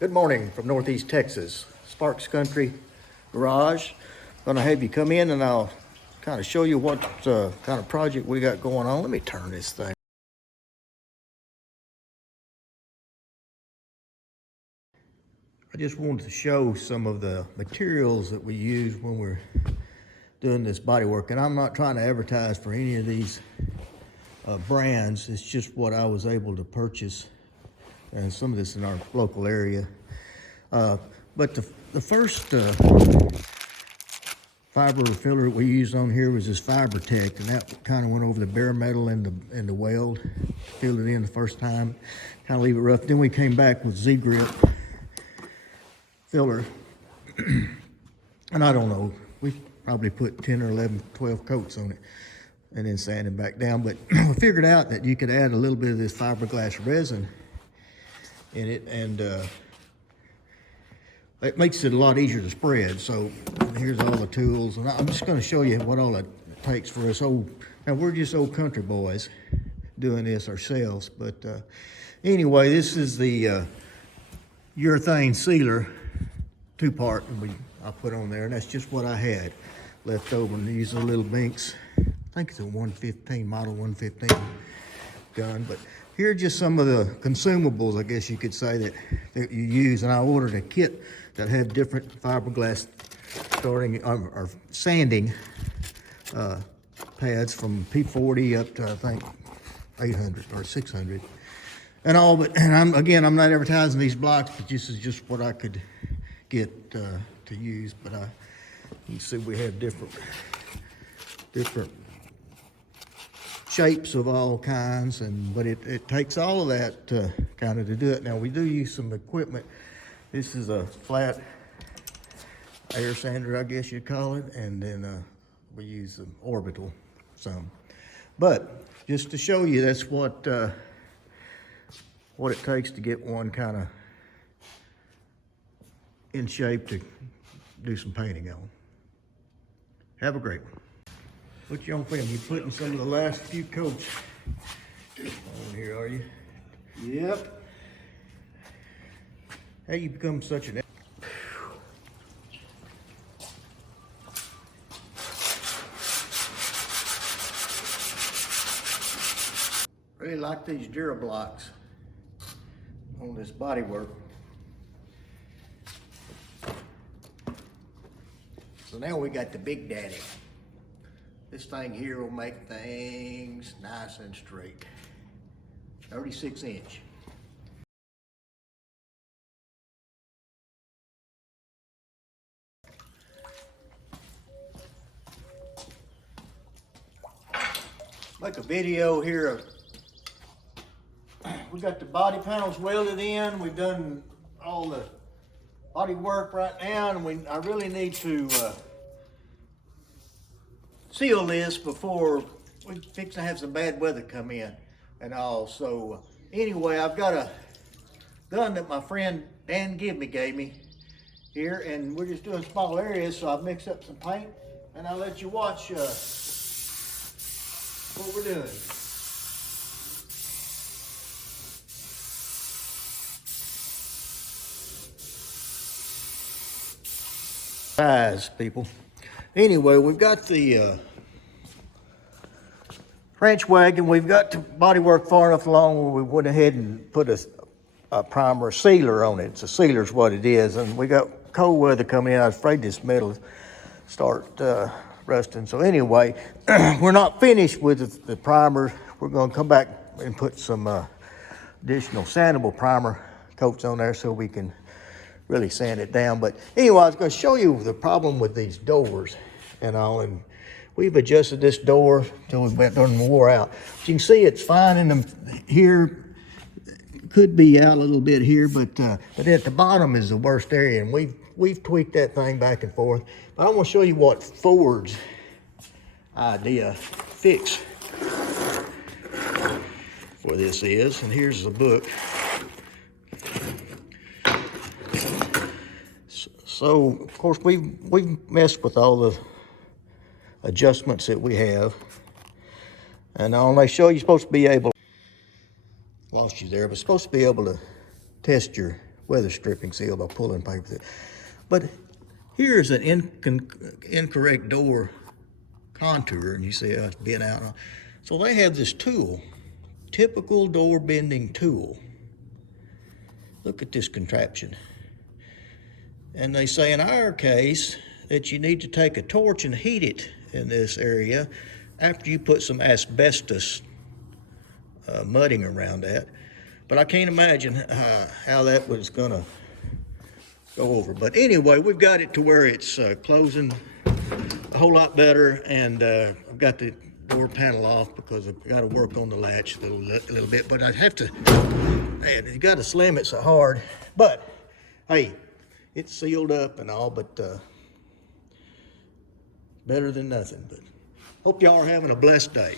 Good morning from Northeast Texas, Sparks Country Garage. Gonna have you come in and I'll kind of show you what kind of project we got going on. Let me turn this thing. I just wanted to show some of the materials that we use when we're doing this body work. And I'm not trying to advertise for any of these brands. It's just what I was able to purchase, and some of this in our local area. But the first fiber filler we used on here was this Fiber Tech, and that kind of went over the bare metal and the weld. Filled it in the first time, kind of leave it rough. Then we came back with Z-Grip filler. And I don't know, we probably put 10 or 11, 12 coats on it and then sanded back down. But we figured out that you could add a little bit of this fiberglass resin in it, and it makes it a lot easier to spread. So here's all the tools, and I'm just going to show you what all it takes for us now we're just old country boys doing this ourselves. But anyway, this is the urethane sealer, two-part, and I put on there, and that's just what I had left over. And these are little binks. I think it's a 115, model 115 gun. But here are just some of the consumables, I guess you could say, that you use. And I ordered a kit that had different fiberglass starting or sanding pads from P40 up to, I think, 800 or 600 and all. But and I'm not advertising these blocks, but this is just what I could get to use. But you can see we have different shapes of all kinds, but it takes all of that kind of to do it. Now we do use some equipment. This is a flat air sander, I guess you'd call it, and then we use an orbital some. But just to show you, that's what it takes to get one kind of in shape to do some painting on. Have a great one. Put you on film. You're putting some of the last few coats on here, are you? Yep. How you become such an... Really like these Durablocks on this body work. So now we got the Big Daddy. This thing here will make things nice and straight. 36 inch. Make a video here of, we got the body panels welded in. We've done all the body work right now, and I really need to seal this before we fix to have some bad weather come in and all. So anyway, I've got a gun that my friend Dan gave me here, and we're just doing small areas, so I've mixed up some paint, and I'll let you watch what we're doing. People. Anyway, we've got the Ranch Wagon. We've got the bodywork far enough along where we went ahead and put a primer sealer on it. It's a sealer is what it is. And we got cold weather coming in. I was afraid this metal start rusting. So anyway, we're not finished with the primer. We're going to come back and put some additional sandable primer coats on there so we can really sand it down. But anyway, I was going to show you the problem with these doors and all, and we've adjusted this door until we went done and wore out. As you can see, it's fine in the here. Could be out a little bit here, but at the bottom is the worst area, and we've tweaked that thing back and forth. But I want to show you what Ford's idea fix for this is, and here's the book. So, of course, we've messed with all the adjustments that we have. And on they show you're supposed to be able, lost you there, but supposed to be able to test your weather stripping seal by pulling paper through. But here's an incorrect door contour, and you see it's bent out. So they have this tool, typical door bending tool. Look at this contraption. And they say in our case that you need to take a torch and heat it in this area after you put some asbestos mudding around that. But I can't imagine how that was gonna go over. But anyway, we've got it to where it's closing a whole lot better, and I've got the door panel off because I've got to work on the latch a little bit, but I have to, man, you got to slam it so hard. But hey, it's sealed up and all, but better than nothing. But hope y'all are having a blessed day.